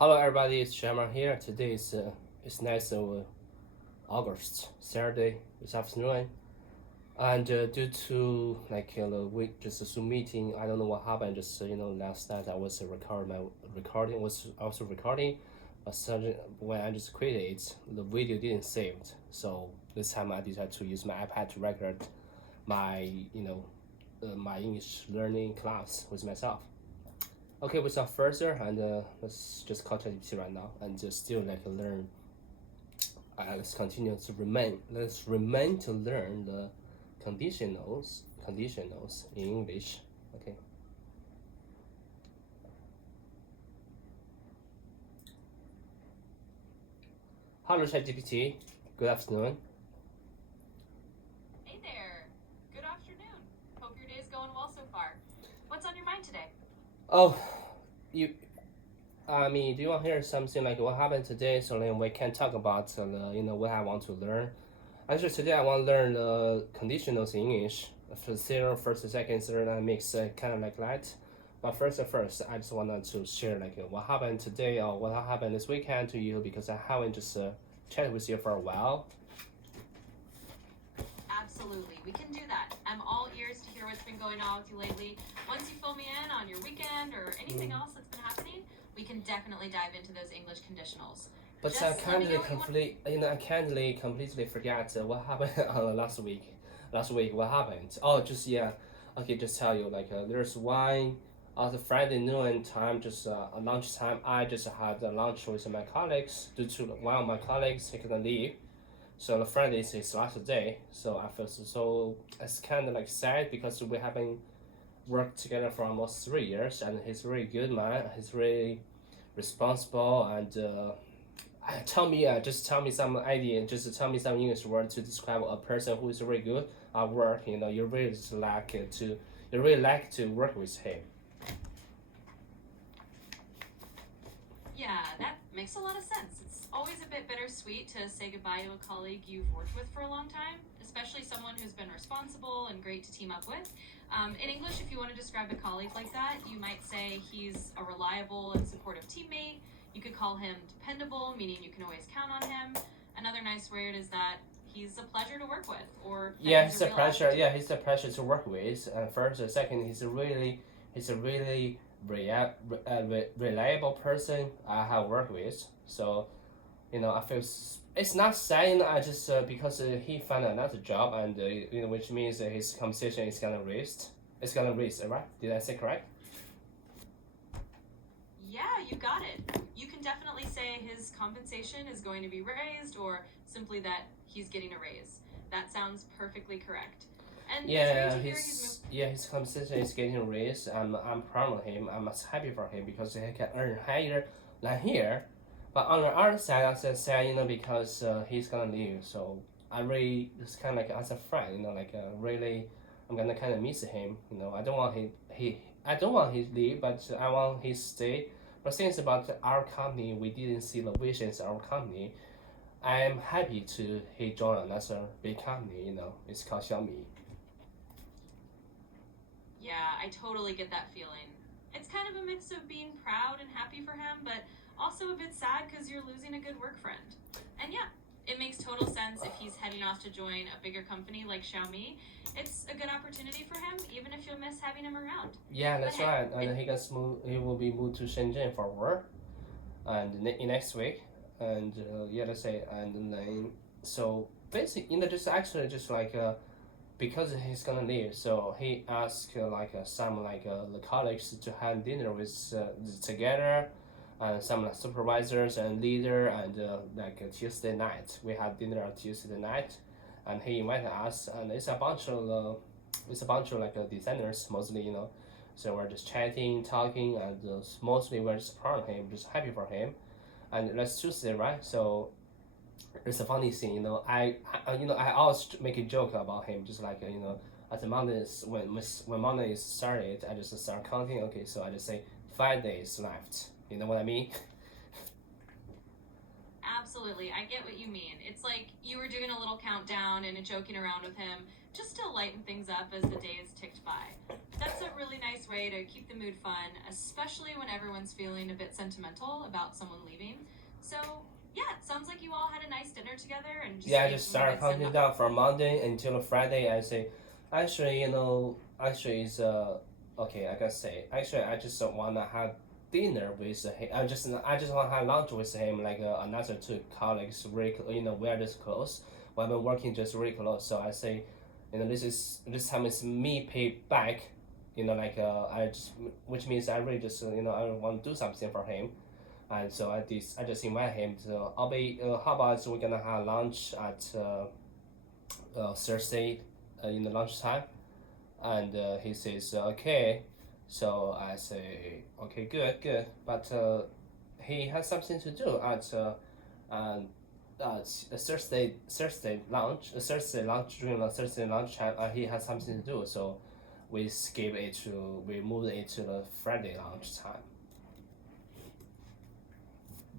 Hello everybody, it's Sherman here. Today is nice August, Saturday this afternoon. And due to the week just a Zoom meeting, I don't know what happened. Just last night I was recording was also recording, but suddenly when I just created it, the video didn't save it. So this time I decided to use my iPad to record my my English learning class with myself. Okay, without further, and let's just call ChatGPT right now and just still learn. Let's continue to remain. Let's remain to learn the conditionals in English. Okay. Hello ChatGPT. Good afternoon. Hey there. Good afternoon. Hope your day is going well so far. What's on your mind today? Oh, you. Do you want to hear something like what happened today? So then we can talk about what I want to learn. Actually, today I want to learn the conditionals in English. First, second, third, and mix kind of like that. But first, I just wanted to share what happened today or what happened this weekend to you because I haven't just chatted with you for a while. Absolutely. We can do that. I'm all ears to hear what's been going on with you lately. Once you fill me in on your weekend or anything else that's been happening, we can definitely dive into those English conditionals. But I completely forgot what happened last week. Last week, what happened? Oh, just yeah. Okay, just tell you there's one the Friday noon time, just lunchtime. I just had lunch with my colleagues due to one of my colleagues taking leave. So the Friday is his last day. So I feel so it's kind of sad because we haven't worked together for almost 3 years, and he's really good man. He's really responsible and. Just tell me some idea. Just tell me some English word to describe a person who is really good at work. You really like to work with him. Yeah, that makes a lot of sense. It's always a bit bittersweet to say goodbye to a colleague you've worked with for a long time, especially someone who's been responsible and great to team up with. In English, if you want to describe a colleague like that, you might say he's a reliable and supportive teammate. You could call him dependable, meaning you can always count on him. Another nice word is that he's a pleasure to work with, or He's a pleasure. Yeah, he's a pleasure to work with. First, second, he's a really reliable person I have worked with. So, I feel it's not sad. I just because he found another job and which means his compensation is gonna raise. It's gonna raise, right? Did I say correct? Yeah, you got it. You can definitely say his compensation is going to be raised or simply that he's getting a raise. That sounds perfectly correct. And his compensation is getting raised. I'm proud of him. I'm happy for him because he can earn higher than here. But on the other side, as I said, because he's gonna leave, so I really just kind of as a friend, really, I'm gonna kind of miss him. I don't want I don't want his leave, but I want his stay. But since about our company, we didn't see the visions of our company. I am happy to he joined another big company. It's called Xiaomi. Yeah, I totally get that feeling. It's kind of a mix of being proud and happy for him, but also a bit sad because you're losing a good work friend. And yeah, it makes total sense if he's heading off to join a bigger company like Xiaomi. It's a good opportunity for him, even if you'll miss having him around. Yeah, that's right. And he will be moved to Shenzhen for work, and next week. And yeah, let's say, and then so basically, just actually just because he's gonna leave, so he asked some the colleagues to have dinner with together, and some supervisors and leader, and Tuesday night we had dinner on Tuesday night, and he invited us, and it's a bunch of designers mostly, so we're just chatting, talking, and mostly we're just proud of him, just happy for him, and let's Tuesday, right? So it's a funny thing, I always make a joke about him, just at the Monday when Monday is started, I just start counting. Okay, so I just say 5 days left. You know what I mean? absolutely. I get what you mean. It's like you were doing a little countdown and joking around with him just to lighten things up as the days ticked by. That's a really nice way to keep the mood fun, especially when everyone's feeling a bit sentimental about someone leaving. So, yeah, it sounds like you all had a nice dinner together and just Yeah, I gave just some started good send counting off. down from Monday until Friday. I say, actually, actually it's okay. I can say, actually, I just wanna have dinner with him. I just wanna have lunch with him, like another two colleagues, very we're just close. We've been working just very close. So I say, this time is me pay back. Which means I really just I want to do something for him. And so I just invite him to. I'll be. How about we're gonna have lunch at Thursday, in the lunchtime, and he says okay. So I say okay, good, good. But he has something to do at Thursday lunch during the Thursday lunchtime. He has something to do, so we moved it to the Friday lunchtime.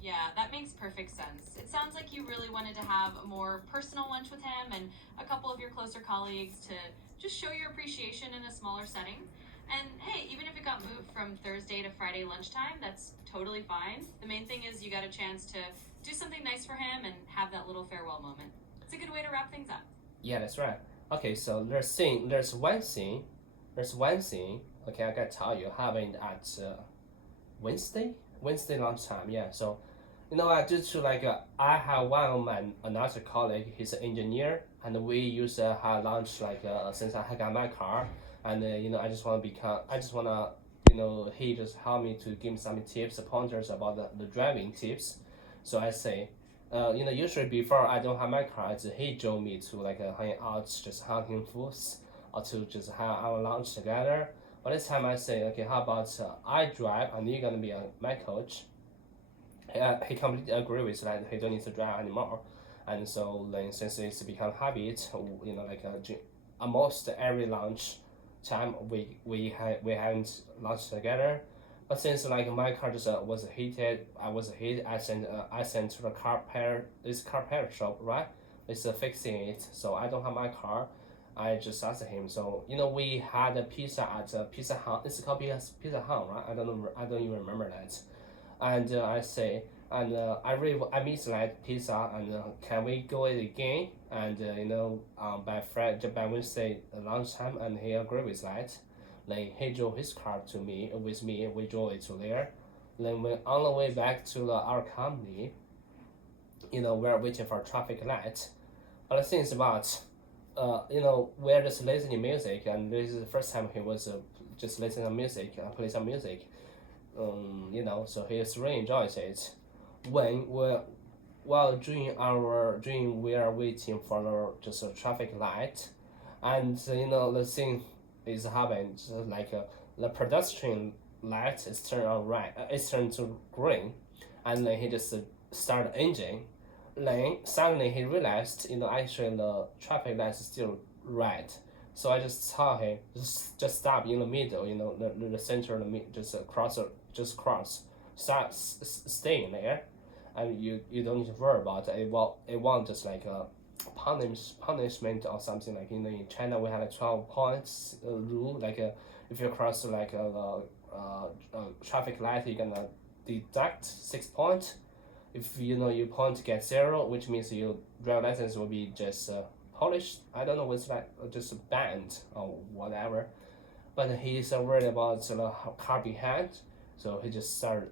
Yeah, that makes perfect sense. It sounds like you really wanted to have a more personal lunch with him and a couple of your closer colleagues to just show your appreciation in a smaller setting. And hey, even if it got moved from Thursday to Friday lunchtime, that's totally fine. The main thing is you got a chance to do something nice for him and have that little farewell moment. It's a good way to wrap things up. Yeah, that's right. Okay, so there's one thing. Okay, I gotta tell you, happened at Wednesday lunchtime. Yeah, so I due to I have one of my another colleague. He's an engineer, and we used to have lunch since I got my car, and I just wanna he just helped me to give me some tips, pointers about the driving tips. So I say, usually before I don't have my car, he drove me to hang out, just hunting foods, or to just have our lunch together. But this time I say, okay, how about I drive and you're gonna be my coach. He completely agree with that. He don't need to drive anymore, and so then since it's become habit, almost every lunch time we haven't lunch together. But since my car just was heated, I sent to the car repair shop, right? It's fixing it, so I don't have my car. I just asked him. So we had a pizza at Pizza Hut. It's called Pizza Hut, right? I don't know. I don't even remember that. And I say, and I miss that pizza. And can we go it again? And by Wednesday lunchtime, and he agreed with that. Then he drove his car to me with me. We drove it to there. Then when on the way back to our company, we're waiting for traffic light. But the thing is about, we're just listening to music, and this is the first time he was just listening to music, play some music. So he really enjoys it. When while we are waiting for just a traffic light, and the thing is happening, just the pedestrian light is turned on red, it's turned to green, and then he just start the engine. Then suddenly he realized, actually the traffic light is still red. So I just tell him just stop in the middle, the center of the just cross, start staying there, and you don't need to worry about it. It won't just a punishment or something in China we have a 12 points rule. If you cross traffic light, you're gonna deduct 6 points. If your point get 0, which means your driver license will be just polished. I don't know what's just banned or whatever. But he's worried about the car behind, so he just started.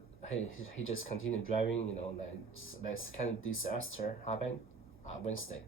He just continued driving. That's kind of disaster happened Wednesday.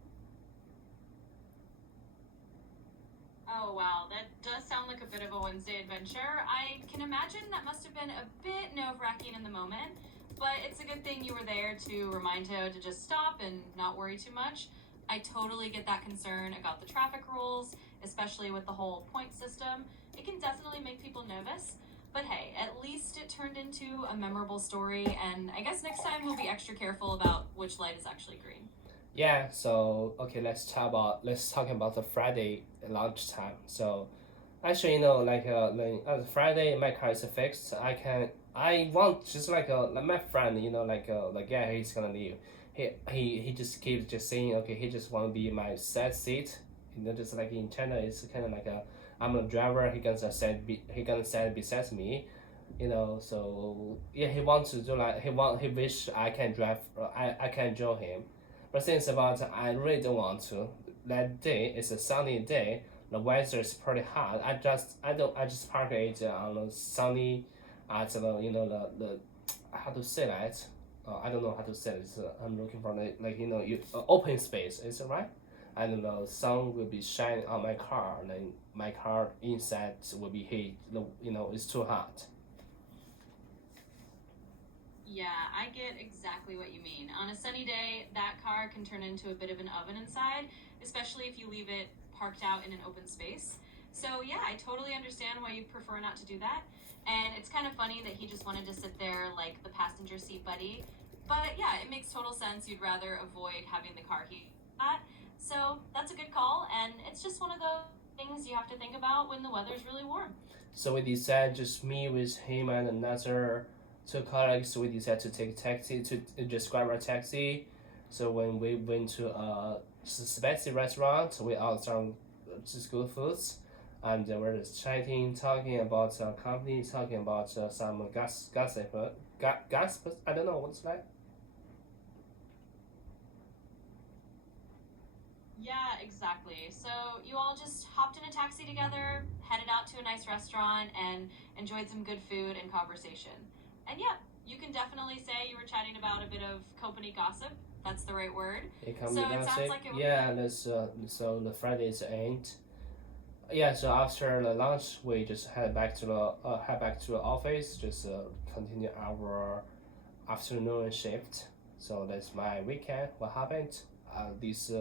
Oh wow, that does sound like a bit of a Wednesday adventure. I can imagine that must have been a bit nerve-wracking in the moment, but it's a good thing you were there to remind him to just stop and not worry too much. I totally get that concern about the traffic rules, especially with the whole point system. It can definitely make people nervous, but hey, at least it turned into a memorable story, and I guess next time we'll be extra careful about which light is actually green. Yeah. So okay, let's talk about the Friday lunchtime. So actually, Friday my car is fixed. I want just like my friend, like yeah, he's gonna leave. He just keeps just saying okay, he just want to be my side seat. Just like in China, it's kind of like I'm a driver. He gonna sit beside me. So yeah, he wants to do like he wish I can drive. I can join him, but since about I really don't want to. That day is a sunny day. The weather is pretty hot. I just park it on a sunny at the how to say that. I don't know how to say it. I'm looking for the open space. Is it right? And the sun will be shining on my car, and then my car inside will be heat. It's too hot. Yeah, I get exactly what you mean. On a sunny day, that car can turn into a bit of an oven inside, especially if you leave it parked out in an open space. So, yeah, I totally understand why you prefer not to do that. And it's kind of funny that he just wanted to sit there like the passenger seat buddy. But yeah, it makes total sense. You'd rather avoid having the car heat that. So, that's a good call. And it's just one of those things you have to think about when the weather's really warm. So we decided just me with him and another two colleagues. We decided to take taxi to just grab a taxi. So when we went to a spicy restaurant, we ordered some just good foods, and we're just chatting, talking about company, talking about some gossip. Gossip. I don't know what's that. Yeah, exactly. So you all just hopped in a taxi together, headed out to a nice restaurant, and enjoyed some good food and conversation. And yeah, you can definitely say you were chatting about a bit of company gossip. That's the right word. It comes So with it that sounds say. like it was. Yeah, that's so the Friday's end. Yeah, so after the lunch, we just head back to the office, just continue our afternoon shift. So that's my weekend. What happened? These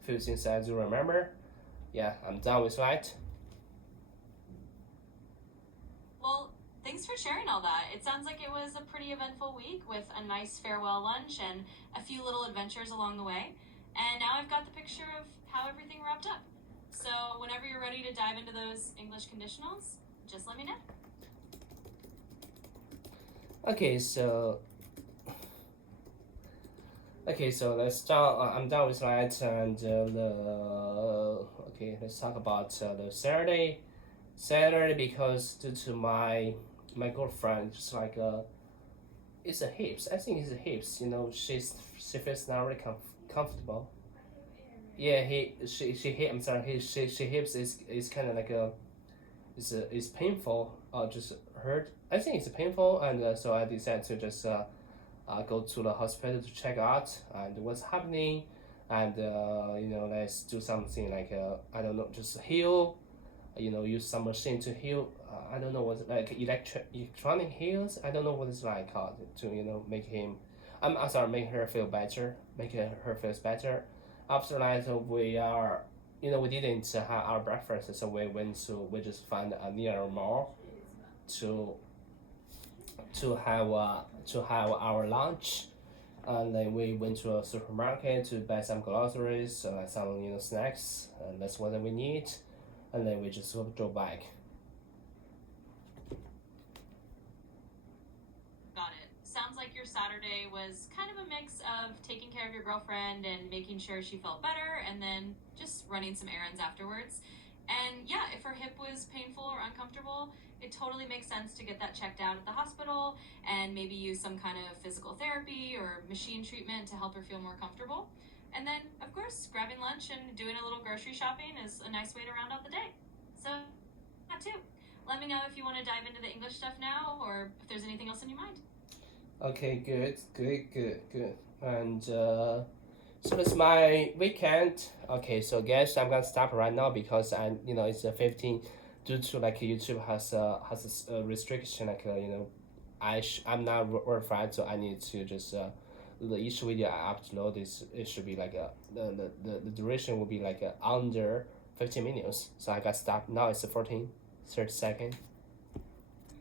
few things I do remember. Yeah, I'm done with that. Well, thanks for sharing all that. It sounds like it was a pretty eventful week with a nice farewell lunch and a few little adventures along the way. And now I've got the picture of how everything wrapped up. So whenever you're ready to dive into those English conditionals, just let me know. Okay, so let's start. I'm done with that, and let's talk about the Saturday. Saturday because due to my girlfriend, just like it's a hips. I think it's a hips. She feels not really comfortable. Yeah, she hip. I'm sorry. She hips is kind of like is painful. Just hurt. I think it's painful, and so I decided to just go to the hospital to check out and what's happening, and let's do something like I don't know, just heal. Use some machine to heal. I don't know what like electronic heals. I don't know what it's like called to make him. I'm sorry, make her feel better, make her feels better. After that, we are we didn't have our breakfast, so we just found a near mall to to have our lunch, and then we went to a supermarket to buy some groceries, like some snacks, and that's what we need, and then we just drove back. Got it. Sounds like your Saturday was kind of a mix of taking care of your girlfriend and making sure she felt better, and then just running some errands afterwards. And yeah, if her hip was painful or uncomfortable, it totally makes sense to get that checked out at the hospital and maybe use some kind of physical therapy or machine treatment to help her feel more comfortable. And then, of course, grabbing lunch and doing a little grocery shopping is a nice way to round out the day. So, that too. Let me know if you want to dive into the English stuff now or if there's anything else in your mind. Okay, good. And so it's my weekend. Okay, so guys, I'm gonna stop right now because it's a 15 due to like YouTube has a restriction like I'm not verified, so I need to just each video I upload is it should be like the duration will be like under 15 minutes. So I got stopped now. It's 30 seconds.